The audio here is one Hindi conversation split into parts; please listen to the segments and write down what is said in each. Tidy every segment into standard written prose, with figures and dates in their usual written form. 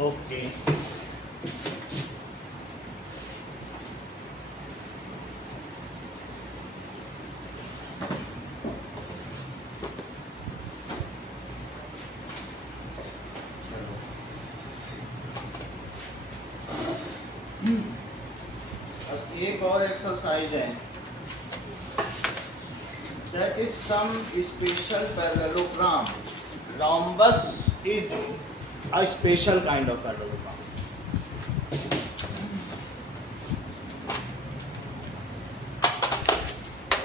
ओके अब एक और एक्सरसाइज है, that is some special parallelogram. Rhombus is a special kind of parallelogram.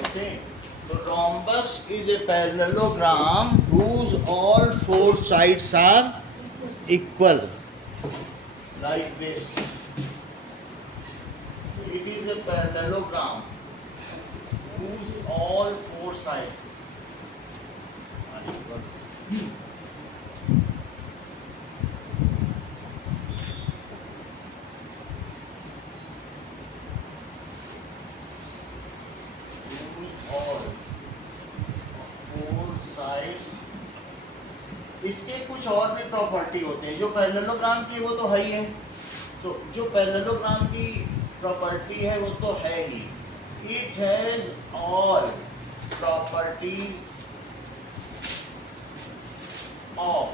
Okay, so rhombus is a parallelogram whose all four sides are equal, like this. It is a parallelogram whose all four sides are equal. इसके कुछ और भी प्रॉपर्टी होते हैं. जो पैरेललोग्राम की वो तो है ही है. तो जो पैरेललोग्राम की प्रॉपर्टी है वो तो है ही. It has all properties of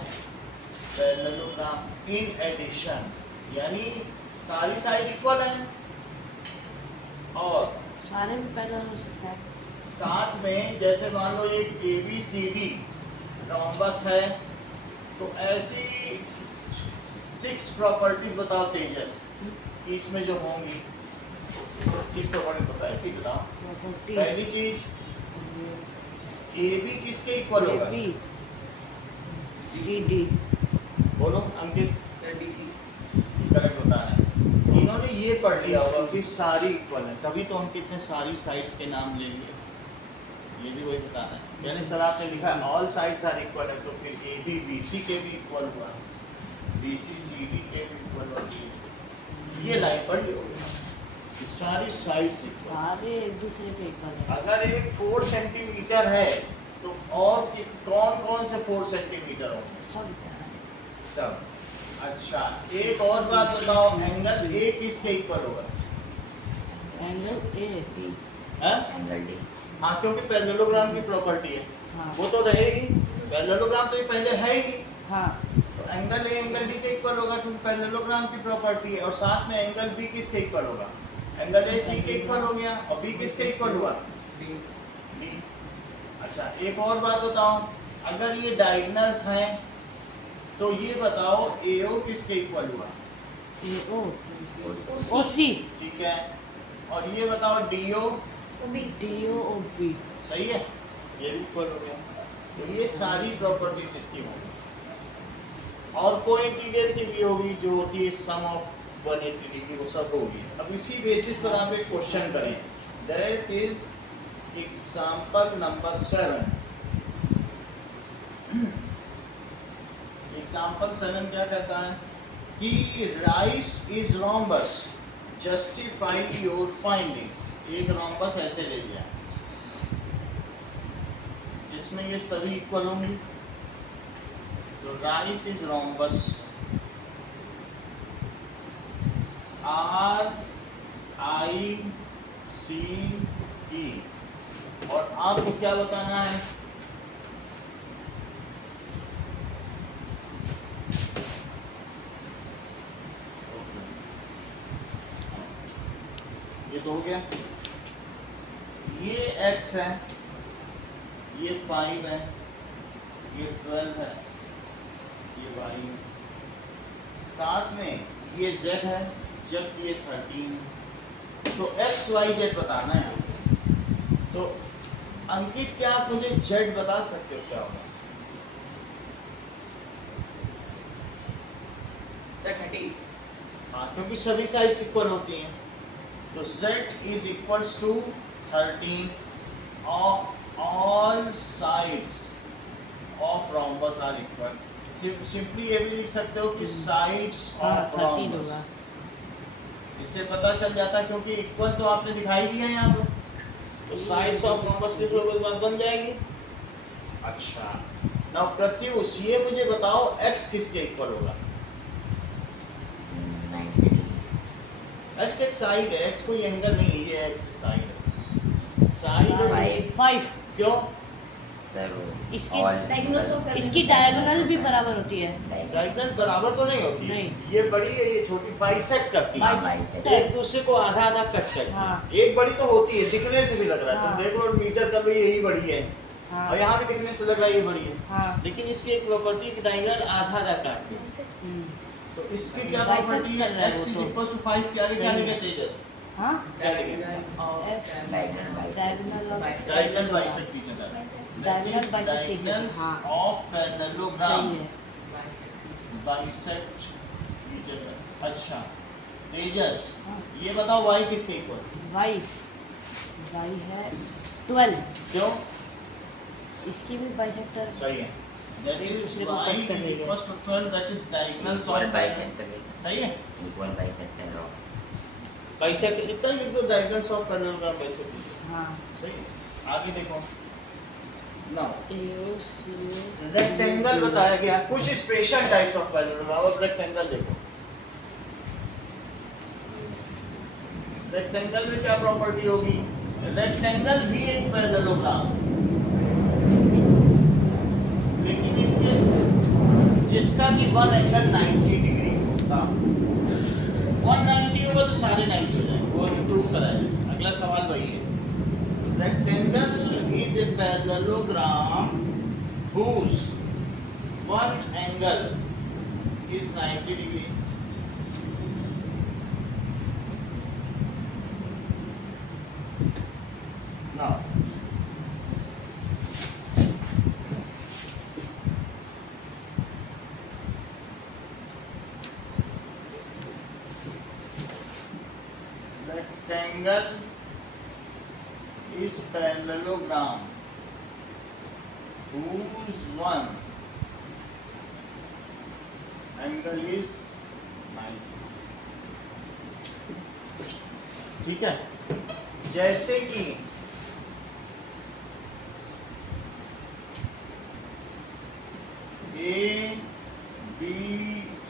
parallelogram in addition, यानी सारी साइड इक्वल है और सारे में पैरेलल हो सकता है. साथ में जैसे मान लो ये ABCD रॉम्बस है, तो ऐसी 6 प्रॉपर्टीज बताओ तेजस कि इसमें जो होंगी. 6 प्रॉपर्टी बताए, ठीक बताओ. पहली चीज AB किसके इक्वल होगा? CD. बोलो अंकित. करेक्ट होता है. इन्होंने ये पढ़ लिया होगा कि सारी इक्वल है, तभी तो अंकित ने सारी साइड्स के नाम ले लिए. ये भी वही बताना है. यानी सर आपने लिखा है ऑल साइड्स आर इक्वल है, तो फिर AB BC के भी इक्वल हुआ, BC CD के भी इक्वल होगी. ये लाइन पढ़ी होगी, सारी साइड्स इक्वल. सारे एक दूसरे के इक्वल है. अगर एक 4 सेंटीमीटर है तो और कौन कौन से 4 सेंटीमीटर होंगे? सब. अच्छा, एक और बात बताओ, एंगल A किसके इक्वल होगा? Angle AB. Angle D. हाँ, क्योंकि पैरेललोग्राम की प्रॉपर्टी है. हाँ. वो तो रहेगी. पैरेललोग्राम तो ये पहले है ही. हाँ. तो एंगल A एंगल D के इक्वल होगा क्योंकि पैरेललोग्राम की प्रॉपर्टी है. और साथ में एंगल B किसके इक्वल होगा? एंगल A C के इक्वल हो गया. और B किसके इक्वल हुआ? D. अच्छा, एक और बात बताओ, अगर ये डायगोनल्स हैं तो ये बताओ AO किसके इक्वल हुआ? AO. OC. ठीक है. और ये बताओ DO? DO OB. सही है, ये भी इक्वल हो गया. तो ये सारी प्रॉपर्टीज इसकी होंगी. और कोई इंटीग्रल की भी होगी जो होती है सम ऑफ 180 डिग्री, वो सब होगी. अब इसी बेसिस पर आप एक क्वेश्चन करें, that is example number 7. Example 7 क्या कहता है कि rice is rhombus, justify your findings. एक रॉम्बस ऐसे ले लिया जिसमें ये सभी इक्वल होंगे. तो राइस इज रॉम्बस RICE. और आपको क्या बताना है? ये तो हो गया. ये x है, ये 5 है, ये 12 है, ये y है. साथ में ये z है, जबकि ये 13 है. तो x y z बताना है. तो अंकित, क्या आप मुझे z बता सकते हो क्या होगा? सर 13. हाँ, क्योंकि सभी साइड्स इक्वल होती हैं. तो z is equals to 13. All sides of rhombus are equal. Simply ये भी लिख सकते हो कि साइड्स ऑफ 13 रॉम्बस. होगा. इससे पता चल जाता है क्योंकि इक्वल तो आपने दिखाई दिया है यहाँ पर. तो साइड्स ऑफ रॉम्बस लिख लो, बात बन जाएगी. अच्छा, नाउ प्रत्युष, ये मुझे बताओ x किसके इक्वल होगा? एक्स एक साइड है, एक्स कोई एंगल नहीं है, ये एक्स साइड है। Side Right. 5 क्यों? सर इसकी diagonals of इसकी डायगोनल भी बराबर होती है। डायगोनल बराबर तो नहीं होती है। नहीं। ये बड़ी है, ये छोटी, बाइसेक्ट करती है। बाइसेक्ट। एक दूसरे को आधा आधा कट करती है। हाँ। एक बड़ी तो होती है, दिखने से भी लग रहा है। हाँ। तुम देख लो मीजर कर लो, यही बड़ी है। हाँ। और यहाँ भी दिखने से लग रहा है ये बड़ी है। हाँ। लेकिन इसकी एक प्रॉपर्टी की डायगोनल आधा आधा काटती है। हम्म, तो इसकी क्या Bisect प्रॉपर्टी कर रहा है? है x वो तो। = 5 क्या लिखा सही है है। तेजस? हाँ क्या लिखा? Diagonal bisect each other. Diagonal bisect each other, Diagonals हाँ। of parallelogram सही है। bisect each other। अच्छा तेजस, हाँ। ये बताओ y किसके इक्वल? y है 12। क्यों? इसकी भी बाइसेक्टर सही है। That is दूसरे को y कट कर is देगा। equals to 12, that is diagonals equal of bisector सही है। इक्वल बाइसेक्टर ऑफ बाइसेक्ट इतना ही लिख दो, diagonals of parallelogram bisect each other। हाँ सही है। आगे देखो नाउ AOC रेक्टेंगल बताया गया, कुछ स्पेशल टाइप्स ऑफ पैरेललोग्राम। अब रेक्टेंगल देखो, रेक्टेंगल में क्या प्रॉपर्टी होगी? रेक्टेंगल भी एक पैरेललोग्राम, लेकिन इसके जिसका कि वन एंगल 90 डिग्री होगा। 190 होगा तो सारे 90 हो जाएंगे, वो इंप्रूव कराया। अगला सवाल वही है, rectangle is a parallelogram whose one angle is 90 degree। Now rectangle is parallelogram whose one angle is 90। ठीक है, जैसे कि A B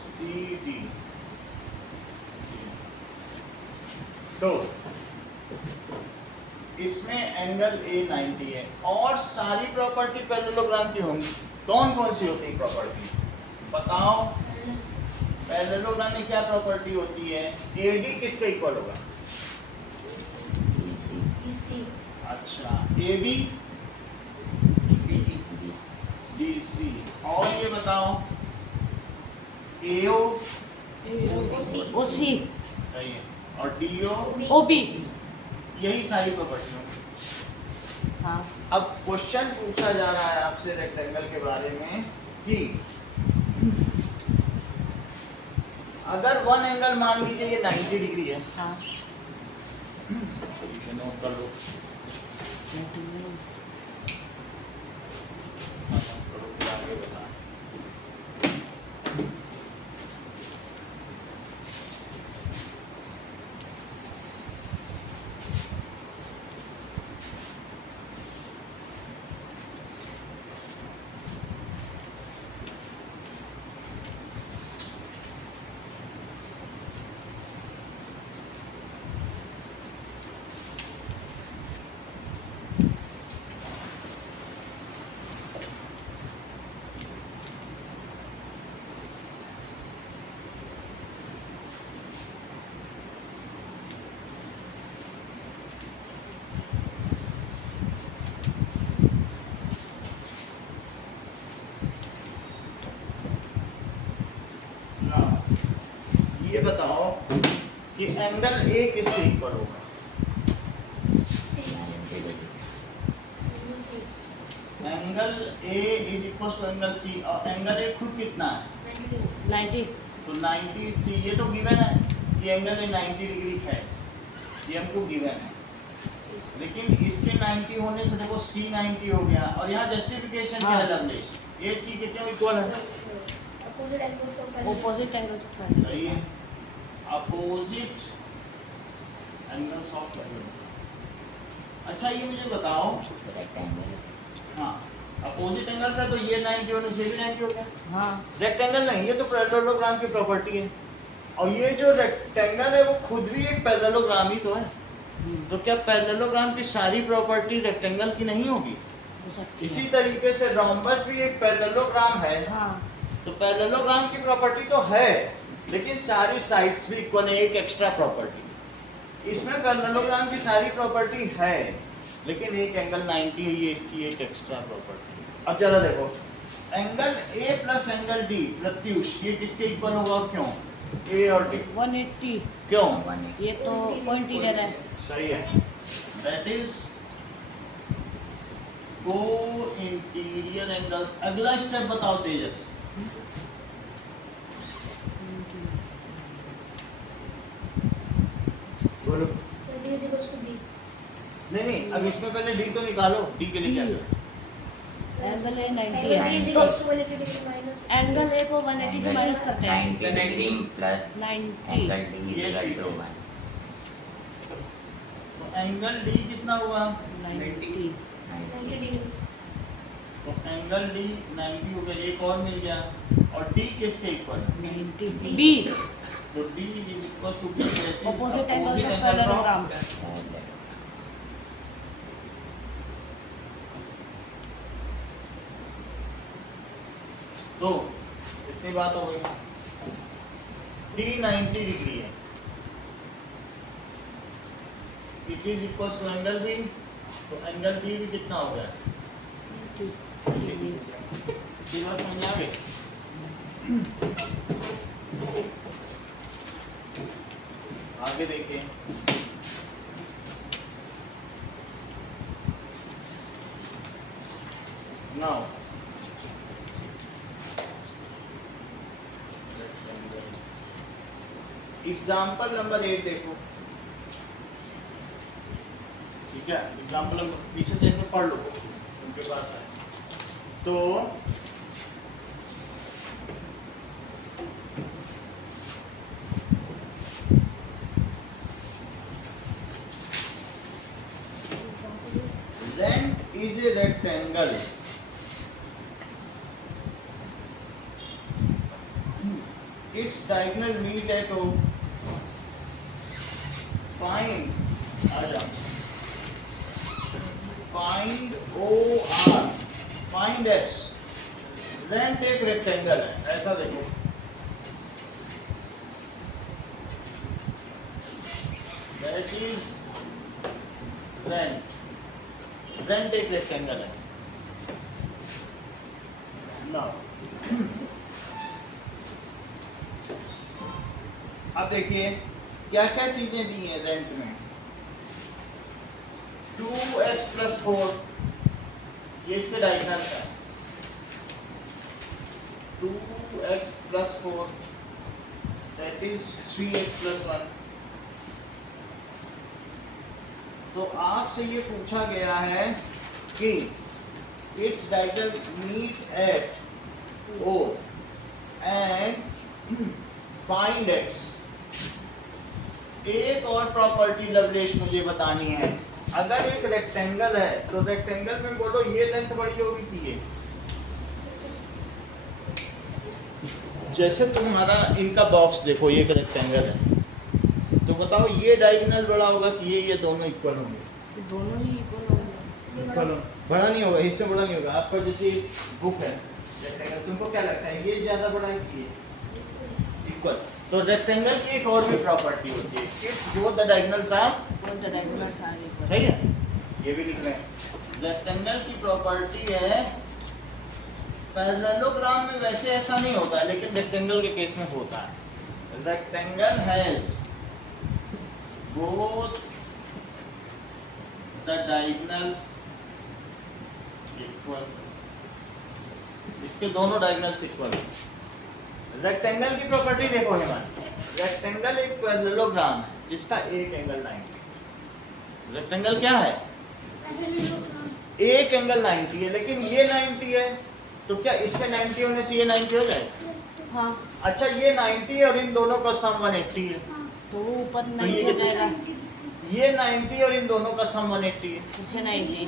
C D, तो इसमें एंगल A 90 है और सारी प्रॉपर्टी पैरेललोग्राम की होंगी। कौन कौन सी होती है प्रॉपर्टी बताओ? पैरेललोग्राम में क्या प्रॉपर्टी होती है? AD किसके इक्वल होगा? BC अच्छा AB DC, और ये बताओ AO OC सही है, और DO OB यही सारी प्रॉपर्टी होंगी। हाँ अब क्वेश्चन पूछा जा रहा है आपसे रेक्टेंगल के बारे में कि अगर वन एंगल मान लीजिए ये 90 डिग्री है, हाँ इसे नोट कर लो। करो, फिर आगे बताएं। ये बताओ कि एंगल ए किसके इक्वल होगा? Angle A is equal to angle C, और एंगल ए खुद कितना है? 90 तो 90 सी, ये तो गिवन है कि एंगल ए 90 डिग्री है, ये हमको गिवन है। लेकिन इसके 90 होने से देखो सी 90 हो गया, और यहाँ जस्टिफिकेशन क्या है लवलेश? ए सी के क्यों इक्वल है? ऑपोजिट एंगल्स ऑफ सही है, अपोजिट एंगल्स ऑफ पैरेलल। अच्छा ये मुझे बताओ, हाँ अपोजिट एंगल्स है तो ये 90 होने से भी 90 हो गया। हाँ रेक्टेंगल नहीं, ये तो पैरेललोग्राम की प्रॉपर्टी है। और ये जो रेक्टेंगल है वो खुद भी एक पैरेललोग्राम ही तो है। तो क्या पैरेललोग्राम की सारी प्रॉपर्टी रेक्टेंगल की नहीं होगी? हो सकती इसी है। तरीके से रोम्बस भी एक पैरेललोग्राम है। हाँ तो पैरेललोग्राम की प्रॉपर्टी तो है, लेकिन सारी साइड्स भी इक्वल है, एक एक्स्ट्रा प्रॉपर्टी। इसमें पैरेललोग्राम की सारी प्रॉपर्टी है, लेकिन एक एंगल 90 है, ये इसकी एक एक्स्ट्रा प्रॉपर्टी। अब जरा देखो, angle A plus angle D Pratyush, ये किसके इक्वल होगा और क्यों? A और D 180 क्यों? ये तो पॉइंट ही है। सही है, दैट इज को इंटीरियर एंगल्स। अगला स्टेप बताओ तेजस। बोलो। So D is equals to B. नहीं, अब इसमें पहले D तो निकालो, D के लिए क्या D। करो? एंगल है 90 Angle D is है। equals to 180 degree minus. Angle A को 180 से माइनस करते हैं। 90 प्लस 90 एंगल डी ये इक्वल ठीक टू है। 1। तो एंगल D कितना हुआ? 90 90 degree. तो एंगल D 90 हो गया, एक और मिल गया। और D किसके इक्वल है? 90 बी तो D is equal to B, that is opposite angle opposite of angle from- parallelogram. तो इतनी बात हो गई। D 90 डिग्री है, it is equal to angle B, तो एंगल B भी कितना हो गया? ये बात समझ आ गई? आगे देखिए, नाउ एग्जाम्पल नंबर 8 देखो। ठीक है, एग्जाम्पल नंबर पीछे से ऐसे पढ़ लो, उनके पास है तो length is a rectangle its diagonal meet at O, find OR, find X। length एक रेक्टेंगल है, ऐसा देखो, that is length एक रेक्टेंगल है। Now अब देखिए क्या क्या चीजें दी हैं रेंट में। 2x प्लस 4, ये इसके डायगोनल्स है। 2x plus 4 that is 3x plus 1। तो आपसे ये पूछा गया है कि its diagonal meet at O and find x। एक और प्रॉपर्टी लवलेश मुझे बतानी है। अगर एक रेक्टेंगल है तो रेक्टेंगल में बोलो ये लेंथ बड़ी होगी कि ये? जैसे तुम्हारा इनका बॉक्स देखो, ये एक रेक्टेंगल है, तो बताओ ये डायगोनल बड़ा होगा कि ये दोनों इक्वल होंगे? दोनों ही इक्वल होंगे। इक्वल बड़ा नहीं होगा, इसमें बड़ा नहीं होगा। आपका जैसे बुक है रेक्टेंगल, तुमको क्या लगता है ये ज्यादा बड़ा है कि ये? इक्वल। तो रेक्टेंगल की एक और भी प्रॉपर्टी होती है, its both the diagonals are both the diagonals are equal. सही है, ये भी लिख रहे हैं। रेक्टेंगल की प्रॉपर्टी है, पैरेललोग्राम में वैसे ऐसा नहीं होता है, लेकिन रेक्टेंगल के केस में होता है। Rectangle has both the diagonals equal, इसके दोनों डायगोनल्स इक्वल है। रेक्टेंगल की प्रॉपर्टी देखो हेमन, रेक्टेंगल एक पैरेललोग्राम है जिसका एक एंगल 90। रेक्टेंगल क्या है? एक एंगल 90 है, लेकिन ये 90 है, तो क्या इसके 90 होने से ये 90 हो जाए? हाँ अच्छा, ये 90 है और इन दोनों का सम 180 है, तो वो ऊपर ये नहीं हो कितना? जाएगा, ये 90 और इन दोनों का सम 180 है, फिर से 90।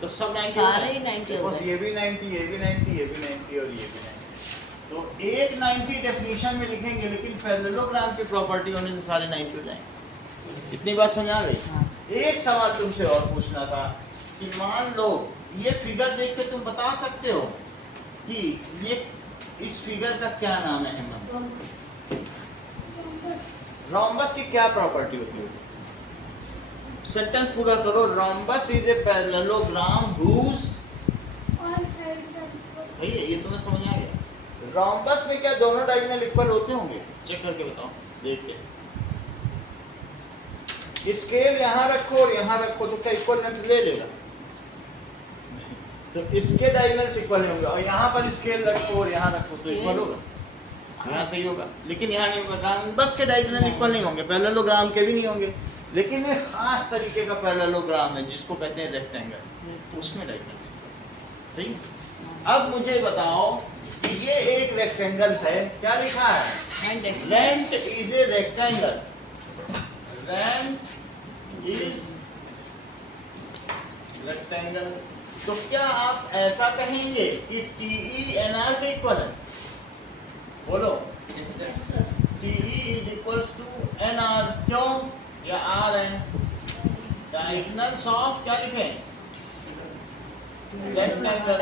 तो सब 90 सारे ही 90 हो बस गए। ये भी 90, ये भी 90, ये भी 90 और ये भी 90। तो एक 90 डेफिनेशन में लिखेंगे, लेकिन पैरेललोग्राम की प्रॉपर्टी होने से सारे 90 हो जाएंगे। इतनी बात समझ आ गई? हाँ। एक सवाल तुमसे और पूछना था कि मान लो ये फिगर देख के तुम बता सकते हो कि ये इस फिगर का क्या नाम है हेमंत? रोम्बस रोम्बस की क्या प्रॉपर्टी होती है? सेंटेंस पूरा करो। Rhombus is a parallelogram whose, all sides are equal. सही है, ये तुम्हें समझ आ गया। रोम्बस में क्या दोनों डायगोनल इक्वल होते होंगे? चेक करके बताओ, देख के। स्केल यहाँ रखो और यहाँ रखो तो क्या इक्वल लेंथ ले लेगा? तो इसके डायगोनल्स इक्वल होंगे, और यहाँ पर स्केल रखो और यहाँ रखो तो इक्वल होगा। यहाँ सही होगा, लेकिन यहाँ नहीं होगा। रोम्बस के डायगोनल इक्वल नहीं होंगे, पैरेललोग्राम के भी नहीं होंगे, लेकिन एक खास तरीके का पैरेललोग्राम है जिसको कहते हैं रेक्टेंगल, उसमें डायगोनल्स इक्वल। सही। अब मुझे बताओ कि ये एक रेक्टेंगल है, क्या लिखा है? Length is a rectangle, length is rectangle. तो क्या आप ऐसा कहेंगे कि टीई एनआर के इक्वल है? बोलो। Yes, sir. Yes sir. TE is equals to NR, क्यों? या आर एन। डायगोनल्स ऑफ क्या लिखें? रेक्टेंगल।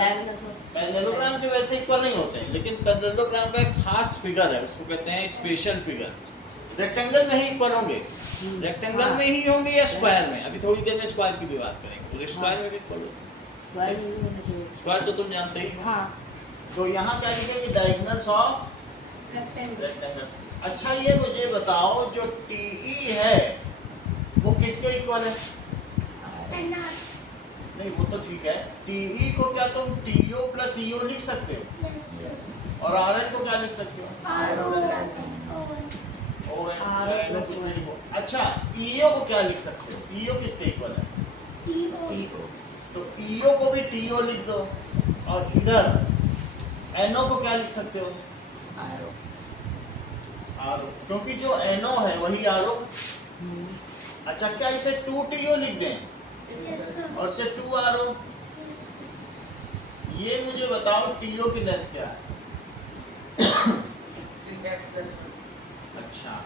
पैरेललोग्राम के वैसे इक्वल नहीं होते हैं, लेकिन पैरेललोग्राम का एक खास फिगर है, उसको कहते हैं स्पेशल फिगर। रेक्टेंगल में ही इक्वल होंगे, रेक्टेंगल में ही होंगे या स्क्वायर में? अभी थोड़ी देर में स्क्वायर की भी बात करेंगे। स्क्वायर में भी इक्वल होंगे। स्क्वायर भी होना चाहिए। स्क्वायर तो तुम जानते ही हो। हाँ। तो यहाँ क्या लिखेंगे? Diagonals of rectangle. रेक्टेंगल। अच्छा ये मुझे बताओ, जो टीई है वो किसके इक्वल है? एनआर। नहीं वो तो ठीक है, टीई को क्या तुम टीओ प्लस ईओ लिख सकते हो? Yes sir. और आरएन को क्या लिख सकते हो? R O ON plus EO. अच्छा ईओ को क्या लिख सकते हो? ईओ किसके इक्वल है? T O. Ego. तो ईओ को भी टीओ लिख दो, और इधर एनओ को क्या लिख सकते हो? Arrow. आरओ, क्योंकि जो एनओ है वही आरओ। अच्छा क्या इसे 2टीओ लिख दें यस सर। और से 2आरओ? ये मुझे बताओ टीओ की लेंथ क्या है? 3x plus 1. अच्छा,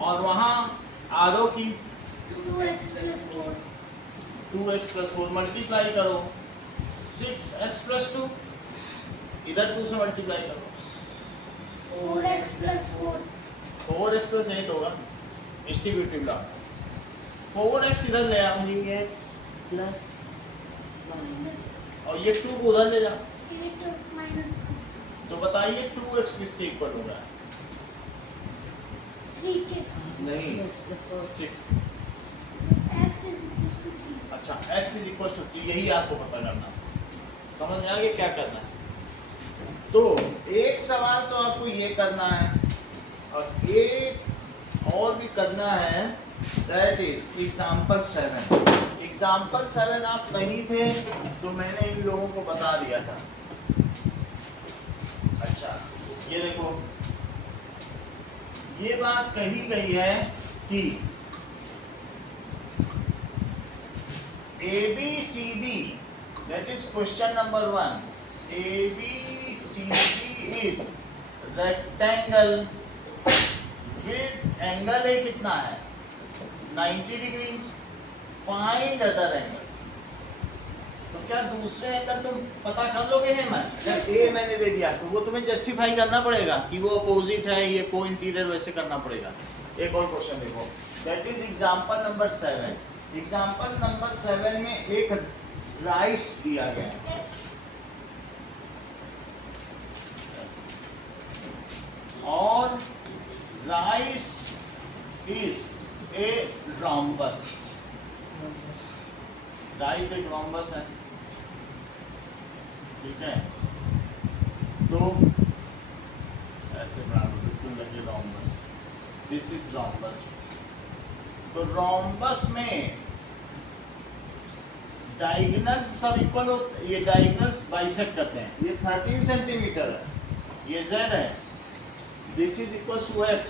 और वहाँ आरओ की 2x plus 4। 2x plus 4 multiply करो 6x plus 2, इधर 2 से मल्टीप्लाई करो 4x plus 4। 4x plus 8 होगा, डिस्ट्रीब्यूटिव लॉ। 4x इधर ले आओ 3x प्लस माइनस और ये 2 को उधर ले जाओ, 8 माइनस तो बताइए 2x किसके इक्वल होगा? 3 के। नहीं, 6 6। x is equals to 3। अच्छा x इज इक्वल टू 3, यही आपको पता करना। समझ में आ गया क्या करना है? तो एक सवाल तो आपको ये करना है, और एक और भी करना है, दैट इज एग्जाम्पल 7। एग्जाम्पल 7 आप नहीं थे तो मैंने इन लोगों को बता दिया था। अच्छा ये देखो, ये बात कही गई है कि ABCD, that is question number 1, ABCD is rectangle with angle है कितना है? 90 डिग्री। Find other angles. तो क्या दूसरे एंगल तुम पता कर लोगे हेमंत? Yes, ए मैंने दे दिया तो वो तुम्हें जस्टिफाई करना पड़ेगा कि वो अपोजिट है, ये को इंटीरियर, वैसे करना पड़ेगा। एक और क्वेश्चन देखो, that is example number 7। Example number 7 में एक राइस दिया गया है, और rice is a rhombus. Rice एक रोम्बस है, ठीक है? तो ऐसे बना लो, बिल्कुल लगे रोम्बस। This is rhombus. तो रोम्बस में डायगोनल्स सब इक्वल होते, ये डायगोनल्स बाइसेक्ट करते हैं। ये 13 सेंटीमीटर है, ये z है, this is equal to x,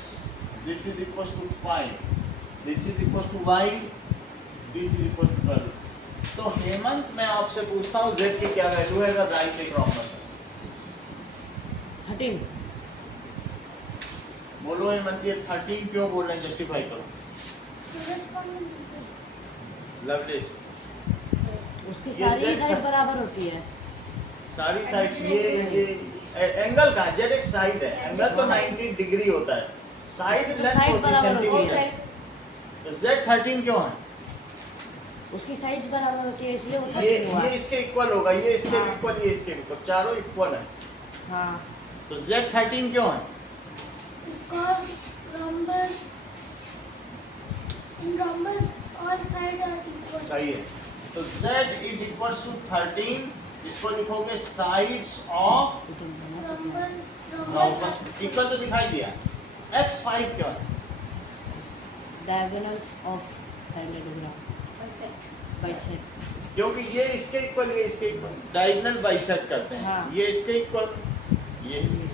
this is equal to 5, this is equal to y, this is equal to 12। तो हेमंत मैं आपसे पूछता हूँ z की क्या वैल्यू है अगर राइस एक रोम्बस है? 13। बोलो हेमंती 13 क्यों बोल रहे हैं, जस्टिफाई करो। corresponding people. लवलेस उसकी ये सारी Z साइड का- बराबर होती है। सारी साइड्स ये एंगल का जेड एक साइड है, एंगल तो 90 डिग्री होता है, साइड तो लेंथ side होती है बराबर होती All है। सेंटीमीटर। sides. तो Z 13 क्यों है? उसकी साइड्स बराबर होती है इसलिए वो ये 13 हुआ। ये इसके इक्वल होगा, ये इसके हाँ। इक्वल, ये इसके इक्वल, चारों इक्वल है। हाँ तो Z 13 क्यों है? Because rhombus, in rhombus all sides are equal. सही है। तो Z इज इक्वल टू 13, इसको लिखोगे साइड्स ऑफ Rhombus इक्वल तो दिखाई दिया। X5 क्यों है? Diagonals of parallelogram bisect. Bisect. क्योंकि ये इसके इक्वल, ये इसके इक्वल, डायगोनल बाइसेक्ट करते हैं। हाँ। ये इसके इक्वल, ये इसके,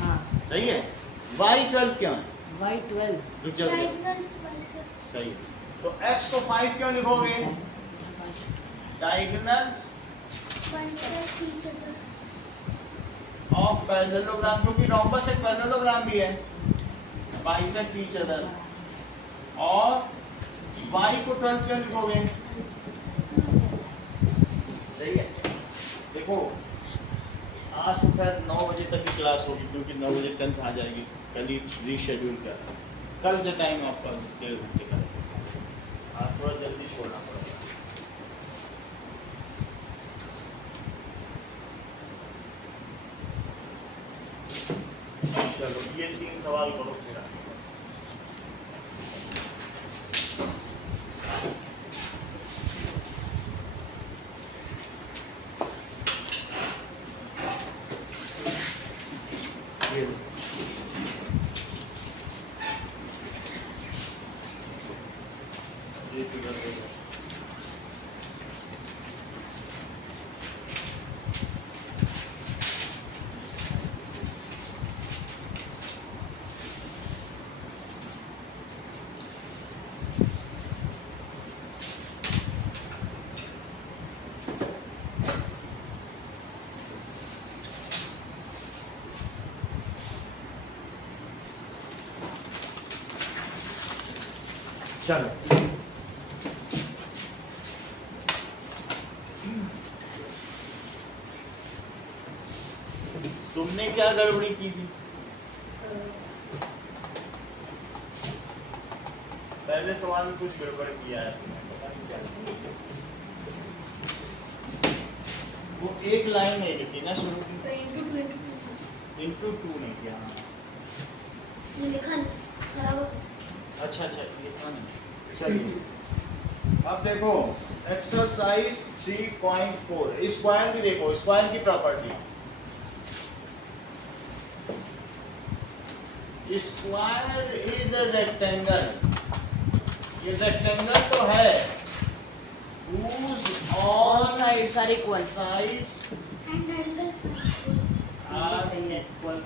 हाँ सही है। Y12 क्यों है? Y12 रुक जाओ, Diagonals bisect. सही है। तो X को 5 क्यों लिखोगे? Diagonals Bisect each other. Of parallelogram, क्योंकि रोम्बस एक पैरेललोग्राम भी है। Bisect each other. और Y को 12 क्यों लिखोगे? सही है। देखो आज तो खैर 9 बजे तक की क्लास होगी, क्योंकि 9 बजे 10 आ जाएगी, कल ही रीशेड्यूल कर, कल से टाइम आपका 1.5 घंटे का है। आज थोड़ा जल्दी छोड़ना पड़ेगा। चलो ये 3 सवाल करो फिर। ये लो। ये फिगर दे दो। चलो तुमने क्या गड़बड़ी की थी? पहले सवाल में कुछ गड़बड़ किया है तुमने, पता नहीं क्या। वो एक लाइन नहीं लिखी ना शुरू की, So into 22. इंटू 2 नहीं किया। हाँ। ये लिखा नहीं, खराब हो गया. अच्छा अच्छा लिखा नहीं। चलिए अब देखो एक्सरसाइज 3.4, स्क्वायर भी देखो, स्क्वायर की property. Square is a rectangle, ये रेक्टेंगल तो है whose all sides are equal. sides And angles are equal. are equal।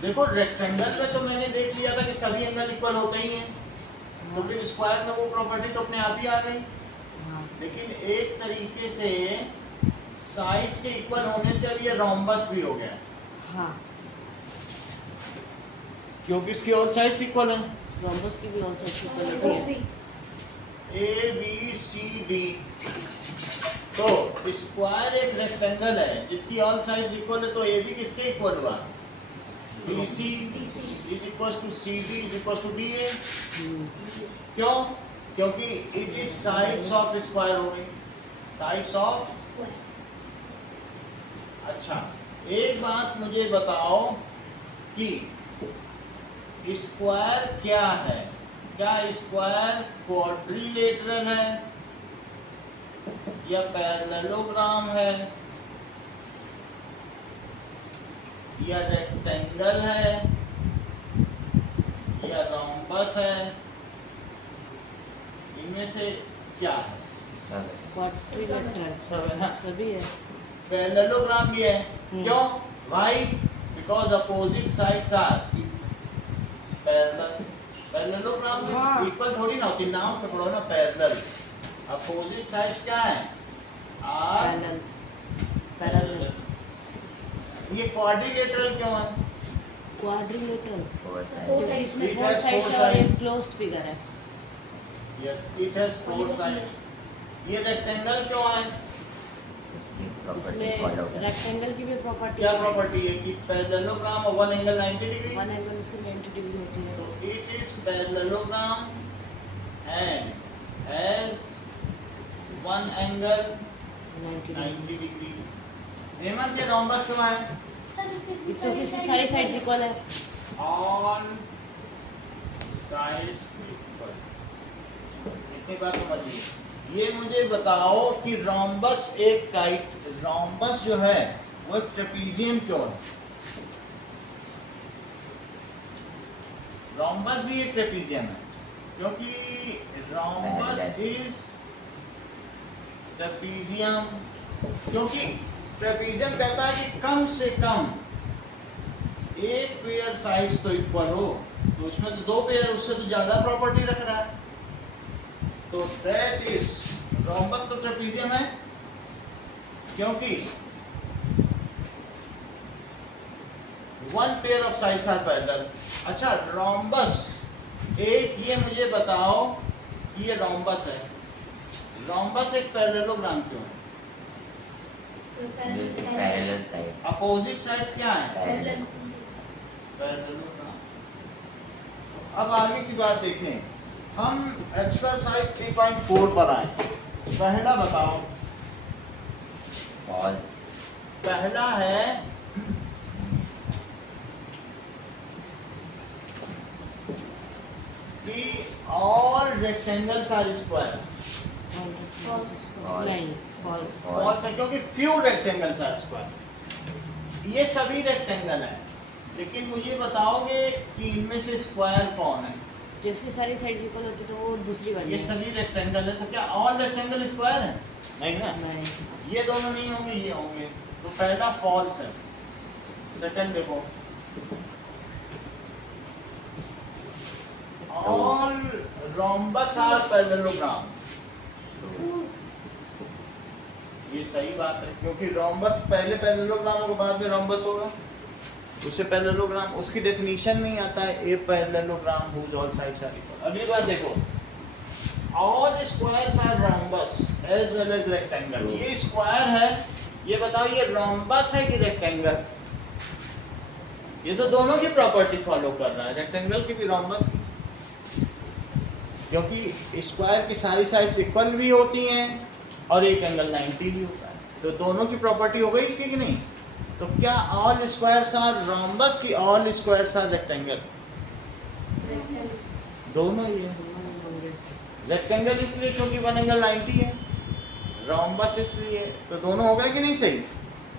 देखो रेक्टेंगल में तो मैंने देख लिया था कि सभी एंगल इक्वल होते ही हैं, तो फिर स्क्वायर में वो प्रॉपर्टी तो अपने आप ही आ गई। हाँ लेकिन एक तरीके से साइड्स के इक्वल होने से अब ये रोम्बस भी हो गया, हाँ क्योंकि इसकी ऑल साइड्स इक्वल हैं। रोम्बस की भी ऑल साइड्स इक्वल Angles होती है। भी. ए बी सी डी, तो स्क्वायर एक रेक्टेंगल है जिसकी ऑल साइड्स इक्वल है, तो ए बी किसके इक्वल हुआ? B C BC. Is equal to C D is equal to D A. Hmm, क्यों? क्योंकि it is sides of square हो गई, साइड्स ऑफ। Square. अच्छा एक बात मुझे बताओ कि स्क्वायर क्या है? क्या स्क्वायर क्वाड्रिलेटरल है या पैरेललोग्राम है या रेक्टेंगल है या रोम्बस है? इनमें से क्या है? क्वाड्रिलेटरल सब है ना? सभी है। पैरेललोग्राम भी है। क्यों? Why? Because opposite sides are parallel। Parallelogram में हाँ। इक्वल थोड़ी ना होती, नाम पे पढ़ो ना पैरेलल। अपोजिट साइड्स क्या है? आर पैरेलल पैरेलल ये क्वाड्रिलेटरल क्यों है? Quadrilateral Four Four sides. sides. इसमें It 4 has साइड्स four है और एक sides. क्लोज्ड फिगर है. Yes it has 4 sides. ये रेक्टेंगल क्यों है? उसकी property इसमें follow करते हैं. रेक्टेंगल की भी प्रॉपर्टी क्या प्रॉपर्टी है कि पैरेललोग्राम और one angle 90 degree. One angle इसमें 90 डिग्री होती है. तो it is parallelogram and has one angle 90 90 degree. Degree. Hemant ये रोम्बस क्यों है? सर किसकी इसको किसकी सारी साइड्स इक्वल है. All sides equal. इतनी बात समझिए. ये मुझे बताओ कि रोम्बस एक काइट रोम्बस जो है वो एक ट्रेपीजियम क्यों है? रोम्बस भी एक ट्रेपीजियम है क्योंकि रोम्बस इज ट्रेपीजियम. क्योंकि ट्रेपीजियम कहता है कि कम से कम एक पेयर साइड्स तो इक्वल हो. तो उसमें तो दो पेयर, उससे तो ज्यादा प्रॉपर्टी रख रहा है. तो दैट इज रोम्बस तो ट्रेपीजियम है क्योंकि one pair of sides are parallel. अच्छा रोम्बस एक ये मुझे बताओ कि ये रोम्बस है. रोम्बस एक पैरेललोग्राम क्यों है? Parallel sides. अपोजिट साइड्स क्या है? Parallel. पैरेललोग्राम. अब आगे की बात देखें. हम एक्सरसाइज 3.4 पर आए. पहला बताओ. False. पहला है कि ऑल रेक्टेंगल्स आर स्क्वायर. नहीं फॉल्स. फॉल्स है क्योंकि फ्यू रेक्टेंगल्स आर स्क्वायर. ये सभी रेक्टेंगल हैं लेकिन मुझे बताओगे कि इनमें से स्क्वायर कौन है? जिसकी सारी साइड्स इक्वल होती है तो वो दूसरी वाली ये है. सभी रेक्टेंगल है. तो क्या ऑल रेक्टेंगल स्क्वायर है? नहीं ना. नहीं. ये दोनों नहीं होंगे, ये होंगे. तो पहला फॉल्स है. सेकंड देखो. All rhombus are parallelogram. ये सही बात है क्योंकि रोम्बस पहले पैरेललोग्राम होगा बाद में रोम्बस होगा. उससे पैरेललोग्राम उसकी डेफिनेशन में ही आता है a parallelogram whose all sides are equal. अगली बात देखो. All squares are rhombus as well as rectangle. ये स्क्वायर है. ये बताओ ये रोम्बस है कि रेक्टेंगल? ये तो दोनों की प्रॉपर्टी फॉलो कर रहा है, रेक्टेंगल की भी रोम्बस की. क्योंकि स्क्वायर की सारी साइड्स इक्वल भी होती हैं और एक एंगल 90 भी होता है. तो दोनों की प्रॉपर्टी हो गई इसकी कि नहीं? तो क्या ऑल स्क्वायर्स आर रोम्बस की ऑल स्क्वायर्स आर रेक्टेंगल? दोनों ही है. रेक्टेंगल इसलिए क्योंकि वन एंगल 90 है. रोम्बस इसलिए. तो दोनों हो गए कि नहीं सही?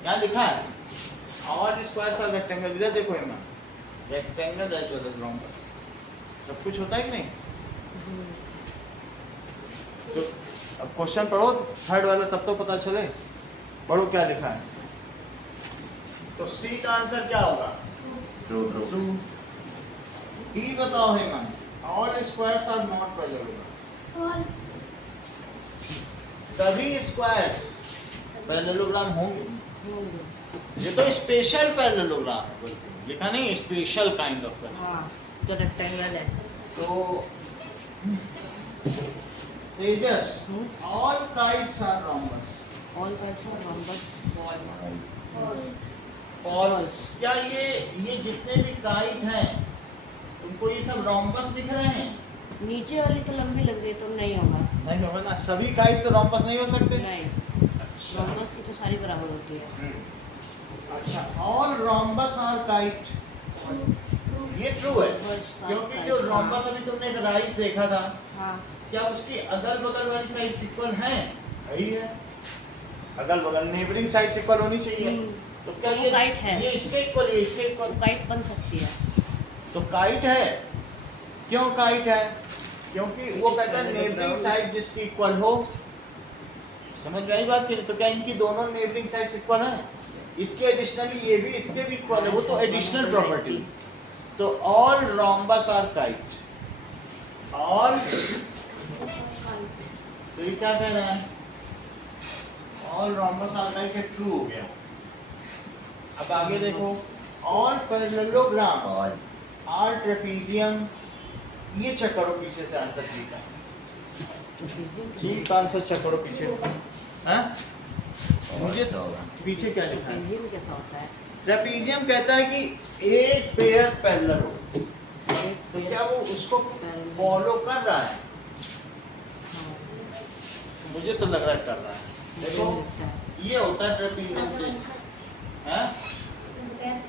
यहाँ लिखा है ऑल स्क्वायर्स आर रेक्टेंगल. इधर देखो यहाँ rectangle as well as rhombus. सब कुछ होता है कि नहीं? तो अब क्वेश्चन पढ़ो थर्ड वाला तब तो पता चले. पढ़ो क्या लिखा है. तो सी का आंसर क्या होगा? True. True. ट्रू. डी बताओ Hemant. All squares are not parallelogram. सभी स्क्वायर्स पैरेललोग्राम होंगे. ये तो स्पेशल पैरेललोग्राम है. लिखा नहीं स्पेशल काइंड ऑफ. हाँ तो रेक्टेंगल है. तो Tejas all kites are rhombus. All sides are rhombus. Sides. False. क्या ये जितने भी काइट हैं तुमको ये सब रोम्बस दिख रहे हैं? नीचे वाली तो लंबी लग रही है तो नहीं होगा. नहीं होगा ना. सभी काइट तो रोम्बस नहीं हो सकते. नहीं. अच्छा. रोम्बस की तो सारी बराबर होती है. अच्छा ऑल रोम्बस आर काइट. ये ट्रू है बस क्योंकि जो रोम्बस अभी तुमने एक राइस देखा था हाँ क्या उसकी अगल बगल वाली साइड्स इक्वल हैं? वही है. अगल बगल नेबरिंग साइड्स इक्वल होनी चाहिए. तो क्या वो ये काइट है. ये इसके इक्वल है इसके इक्वल? काइट बन सकती है. तो काइट है. क्यों काइट है? क्योंकि वो It is कहता है parallel नेबरिंग ground. साइड जिसकी इक्वल हो. समझ में आई बात की? तो क्या इनकी दोनों नेबरिंग साइड्स इक्वल हैं? इसके एडिशनली ये भी इसके भी इक्वल है. वो तो एडिशनल प्रॉपर्टी. तो all rhombus are kite. All. तो ये क्या कह रहा है? All rhombus are kite true हो गया. अब आगे देखो. All parallelogram False. Are trapezium. ये चेक करो पीछे से आंसर ठीक है। जी का आंसर चेक करो पीछे। हाँ मुझे False होगा. पीछे क्या लिखा है? ट्रेपीजियम कैसा होता है? ट्रेपीजियम कहता है कि एक पेयर पैरेलल हो, एक तो पेड़- क्या वो उसको पैरेलल। फॉलो कर रहा है? हाँ, मुझे तो लग रहा है कर रहा है। देखो मुझे लगता है। ये होता है ट्रेपीजियम आपने के, लिखा हाँ? बताया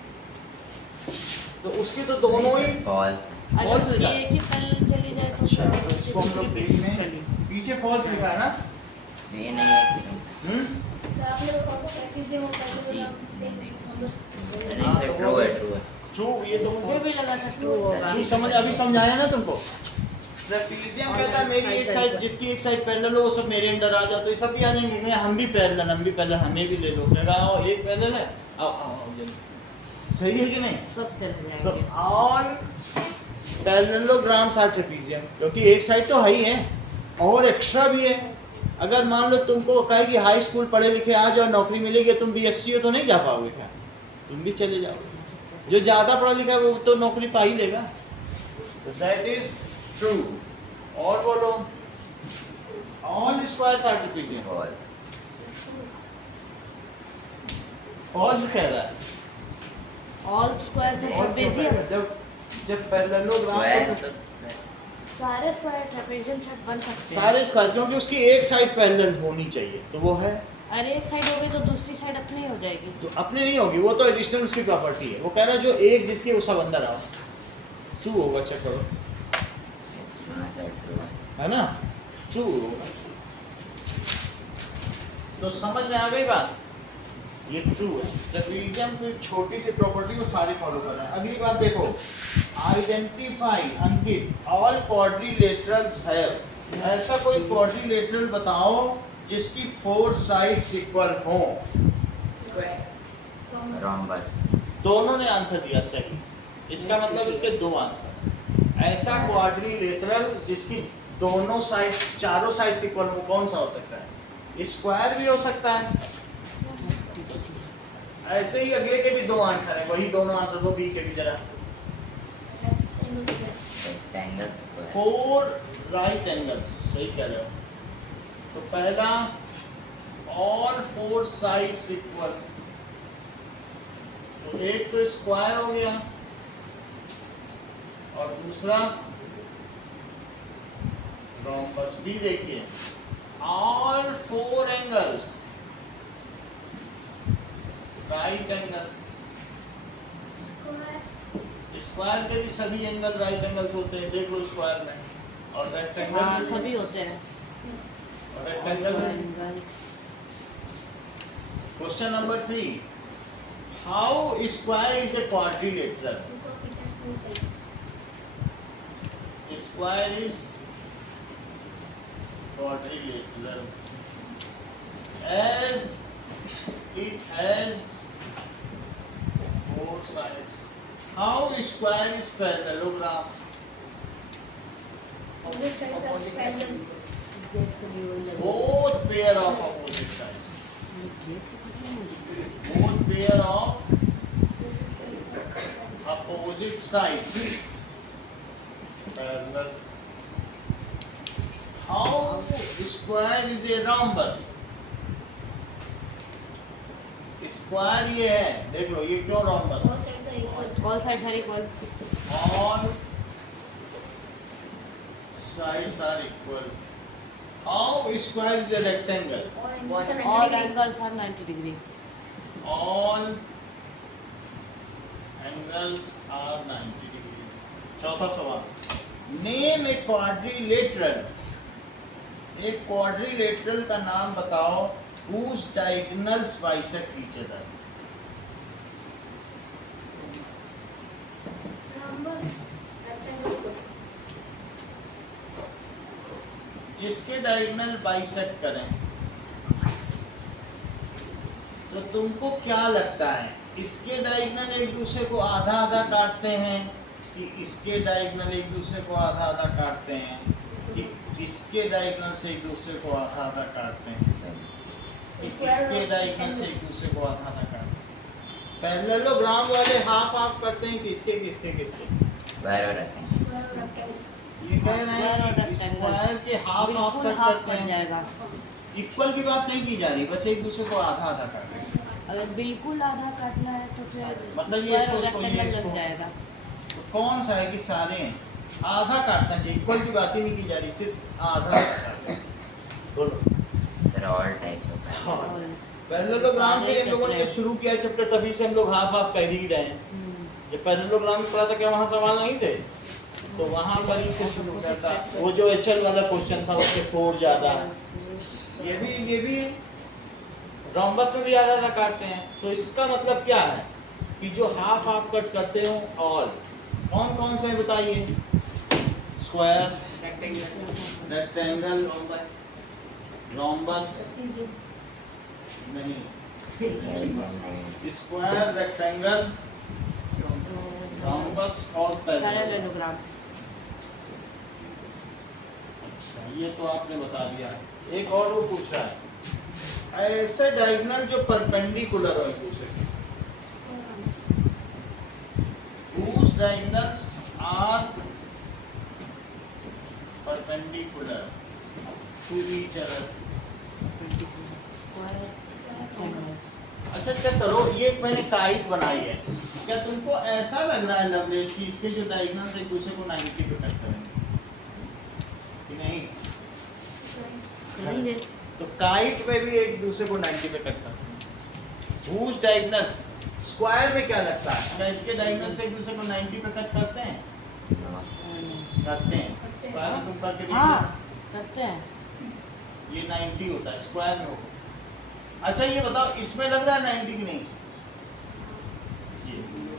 तो उसकी तो दोनों ही False. अगर False उसकी लिखा। एक ही पैरेलल चली जाए तो अच्छा, तो इसको हम लोग देख लें। चलिए। पीछे फॉल्स लिखा है ना? ये नहीं है इसमें. सर आपने ट्रेपीजियम और पैरेललोग्राम से हम बस नहीं सर, true है, true है. ट्रू, ये तो मुझे भी लगा था ट्रू होगा। ट्रू समझ अभी समझाया ना तुमको। ट्रेपीजियम कहता है मेरी एक साइड, जिसकी एक साइड पैरेलल हो वो सब मेरे अंडर आ जाओ, तो ये सब भी आ जाएंगे कि हम भी पैरेलल, हमें भी ले लो। कहेगा आओ एक पैरेलल है, आओ आओ आओ जल्दी। सही है कि नहीं? सब चले तो जाएंगे। ऑल पैरेललोग्राम्स आर ट्रेपीजियम, क्योंकि एक साइड तो है ही है और एक्स्ट्रा भी है। अगर मान लो तुमको कहे कि हाई स्कूल पढ़े लिखे आ जाओ नौकरी मिलेगी, तुम बीएससी हो तो नहीं जा पाओगे क्या? तुम भी चले जाओगे। जो ज़्यादा पढ़ा लिखा है वो तो नौकरी पा ही लेगा। That is true. और बोलो all squares are trapezium. False. False कह रहा है। ऑल स्क्वायर से False क्यों कह ट्रेपीजियम। रहा है? जब पैरेललोग्राम Square तो सारे स्क्वायर ट्रेपीजियम से बन सकते हैं। सारे स्क्वायर, क्योंकि उसकी एक साइड पैरेलल होनी चाहिए, तो वो है। अरे एक साइड हो गई तो दूसरी साइड अपनी हो जाएगी। तो अपने नहीं होगी, वो तो एडिशनल उसकी प्रॉपर्टी है। वो कह रहा है जो एक जिसकी उस सब अंदर आओ। ट्रू होगा, चेक करो, हाँ सर, true है. है ना? ट्रू होगा। तो समझ में आ गई बात? ये ट्रू है। ट्रेपीजियम की छोटी सी प्रॉपर्टी को सारी फॉलो कर रहा है। अगली बात देखो, identify Ankit all quadrilaterals have. ऐसा कोई क्वाड्रिलेटरल बताओ जिसकी 4 साइड्स इक्वल हो। Rhombus. दोनों ने आंसर दिया सही, इसका मतलब इसके दो आंसर। ऐसा क्वाड्रिलेटरल जिसकी दोनों साइड्स, चारों साइड्स इक्वल हो, कौन सा हो सकता है? स्क्वायर भी हो सकता है। ऐसे ही अगले के भी दो आंसर है, वही दोनों आंसर दो, बी के भी जरा। Rectangle square. 4 राइट एंगल्स, सही कह रहे हो। तो पहला ऑल 4 साइड्स इक्वल, तो एक तो स्क्वायर हो गया और दूसरा रोम्बस। बी देखिए, all 4 angles right angles. Square के भी सभी एंगल राइट एंगल्स होते हैं, देख लो स्क्वायर में। और हाँ रेक्टेंगल सभी होते हैं। और रेक्टेंगल में। Angles. Question number 3, how square is a quadrilateral? Square is quadrilateral as it has 4 sides. How square is parallelogram? Both pair of opposite sides. Both pair of opposite sides. Parallel. How square is a rhombus? Square ये है, देख लो ये क्यों rhombus है? All sides are equal. All sides are equal. How square is a rectangle? All angles are 90 degree. All angles are 90 degree. चौथा सवाल, नेम ए क्वाड्रिलेटरल। एक क्वाड्रिलेटरल का नाम बताओ whose diagonals bisect each other. जिसके डायगोनल बाइसेक्ट करें, तो तुमको क्या लगता है, इसके डायगोनल एक दूसरे को आधा आधा काटते हैं कि इसके डायगोनल एक दूसरे को आधा आधा काटते हैं कि इसके डायगोनल से एक दूसरे को आधा आधा काटते हैं कि इसके डायगोनल से एक दूसरे को आधा आधा काटते हैं? पैरेललोग्राम वाले हाफ हाफ करते हैं किसके किसके किसके? स्क्वायर और रेक्टेंगल। स्क्वायर और रेक्टेंगल। ये कह रहे हैं कि rectangle। स्क्वायर के हाफ हाफ बिल्कुल कट हाफ करते कट हैं। जाएगा। इक्वल की बात नहीं की जा रही, बस एक दूसरे को आधा आधा कर रहे हैं। अगर बिल्कुल आधा काटना है तो फिर मतलब ये square और इसको, ये rectangle इसको। लग जाएगा। तो कौन सा है कि सारे हैं? आधा काटना चाहिए, इक्वल की बात ही नहीं की जा रही, सिर्फ आधा काटना है। बोलो। सर ऑल टाइप्स ऑफ हाँ। और पैरेललोग्राम से सारे इन लोगों ने चैप्टर जब शुरू किया चैप्टर तभी से हम लोग हाफ हाफ कर ही रहे हैं। जब पैरेललोग्राम में पढ़ा था क्या वहाँ सवाल नहीं थे? तो वहाँ पर ही से शुरू किया था। वो जो एचएल वाला क्वेश्चन था उससे 4 ज्यादा। ये भी रोम्बस में भी आधा आधा काटते हैं। तो इसका मतलब क्या है कि जो हाफ हाफ कट करते हो ऑल कौन कौन से हैं बताइए? स्क्वायर, रेक्टेंगल, रोम्बस नहीं, स्क्वायर, रेक्टेंगल, रोम्बस और पैरेललोग्राम। पैरेललोग्राम। अच्छा, ये तो आपने बता दिया। एक और वो पूछ रहा है ऐसे डायगोनल जो परपेंडिकुलर हो एक दूसरे के, whose diagonals are perpendicular to each other। अच्छा चेक करो, ये एक मैंने काइट बनाई है, क्या तुमको ऐसा लग रहा है लवलेश कि इसके जो डायगोनल्स एक दूसरे को 90 पे कट करेंगे कि नहीं? करेंगे। तो काइट में भी एक दूसरे को 90 पे कट करते हैं। whose diagonals स्क्वायर में क्या लगता है? क्या इसके डायगोनल्स एक दूसरे को 90 पे कट करते हैं? करते हैं। स्क्वायर में तुम करके देखो। हाँ करते हैं। ये 90 होता है स्क्वायर में होगा। अच्छा ये बताओ इसमें लग रहा है 90 की नहीं?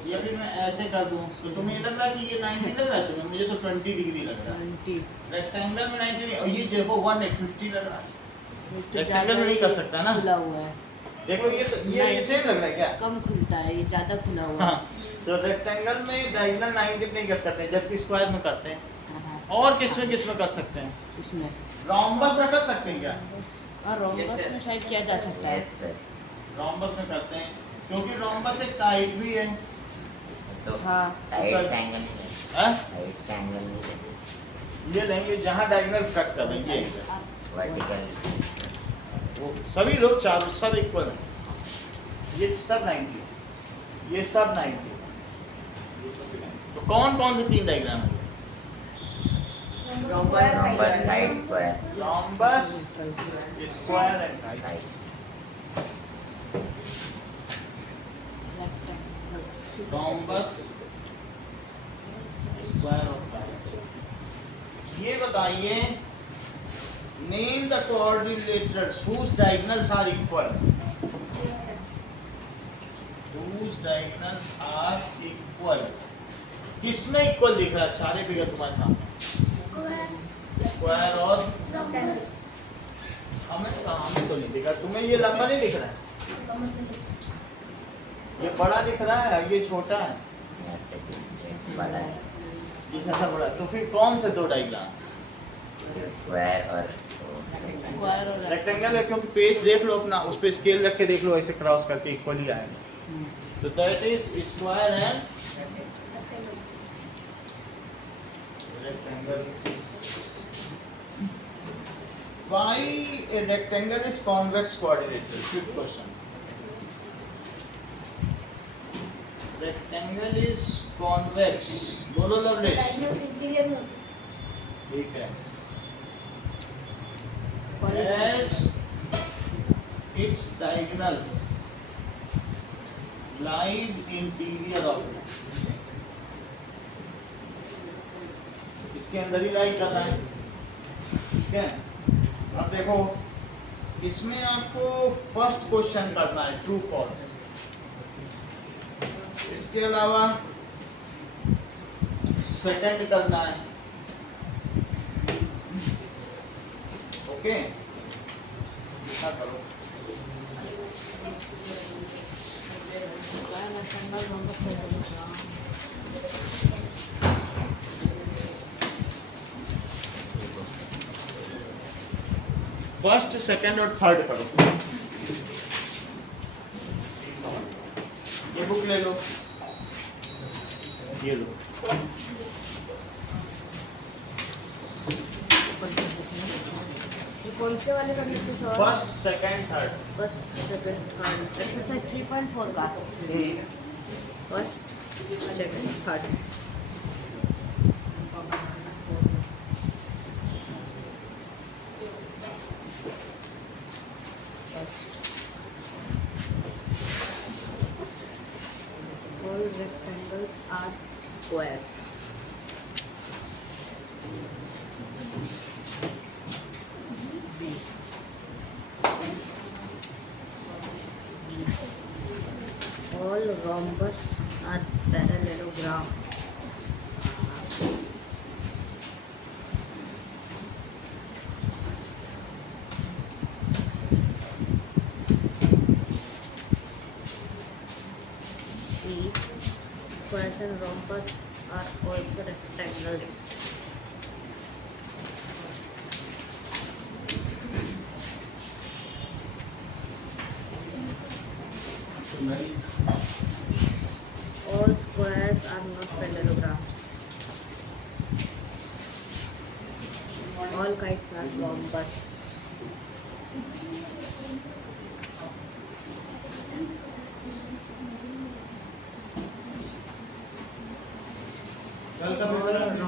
ये फिर मैं ऐसे कर दूं तो तुम्हें लग रहा है कि ये 90 लग रहा है तुम्हें? मुझे तो 20 डिग्री लग रहा है। 90 रेक्टेंगल में 90 नहीं, और ये देखो 150 लग रहा है। तो रेक्टेंगल में नहीं कर सकता ना? खुला हुआ है। देखो ये तो ये सेम लग रहा है क्या? कम खुलता है, ये ज्यादा खुला हुआ है। हाँ, तो रेक्टेंगल में डायगोनल 90 नहीं कट करते हैं, जबकि स्क्वायर में करते हैं। हाँ, और किस में कर सकते हैं? इसमें रोम्बस में कर सकते हैं क्या? और रोम्बस में शायद किया जा सकता है। Yes sir. रोम्बस में करते हैं क्योंकि रोम्बस एक टाइप भी है। तो हाँ। साइड से एंगल हाँ? साइड से एंगल नहीं देते। ये लेंगे जहाँ डायगोनल कट कर देंगे वर्टिकल वो सभी लोग चारों सब इक्वल हैं। ये सब 90, ये सब 90, ये सब 90। तो कौन कौन से 3 डायग्राम हो गए? Rhombus right square rhombus, square and right. Right. Rhombus, square और राइट। ये बताइए name the quadrilaterals whose diagonals are equal। whose diagonals are equal। किसमें इक्वल दिख रहा है? सारे फिगर तुम्हारे सामने, स्क्वायर और हमें तो नहीं दिखा। तुम्हें ये लंबा नहीं दिख रहा है? ये बड़ा दिख रहा है, ये छोटा है, ऐसे बड़ा है ये ज़्यादा बड़ा। तो फिर कौन से 2 डायग्राम? स्क्वायर और स्क्वायर और रेक्टेंगल है क्योंकि पेज देख लो अपना, उस पे स्केल रख के देख लो, ऐसे क्रॉस करके इक्वल ही आएगा। तो that is square and rectangle. Why a rectangle is convex quadrilateral? Good question. Rectangle is convex. बोलो लवलेश। इंटीरियर में होती ठीक है। As its diagonals lies interior of it। इसके अंदर ही लाई कर रहा है, ठीक है। अब देखो इसमें आपको फर्स्ट क्वेश्चन करना है ट्रू फॉल्स। इसके अलावा सेकंड करना है, ओके। ऐसा करो फर्स्ट सेकंड और थर्ड करो। ये बुक बुक ले लो, ये लो। ये कौन से वाले करने थे sir? First, second, third. First second third exercise 3.4 का first second third all rectangles are squares. All rhombus are parallelogram. C. Squares and rhombus are also rectangles. All squares are not parallelograms. All kites are rhombus. कल का पेपर All है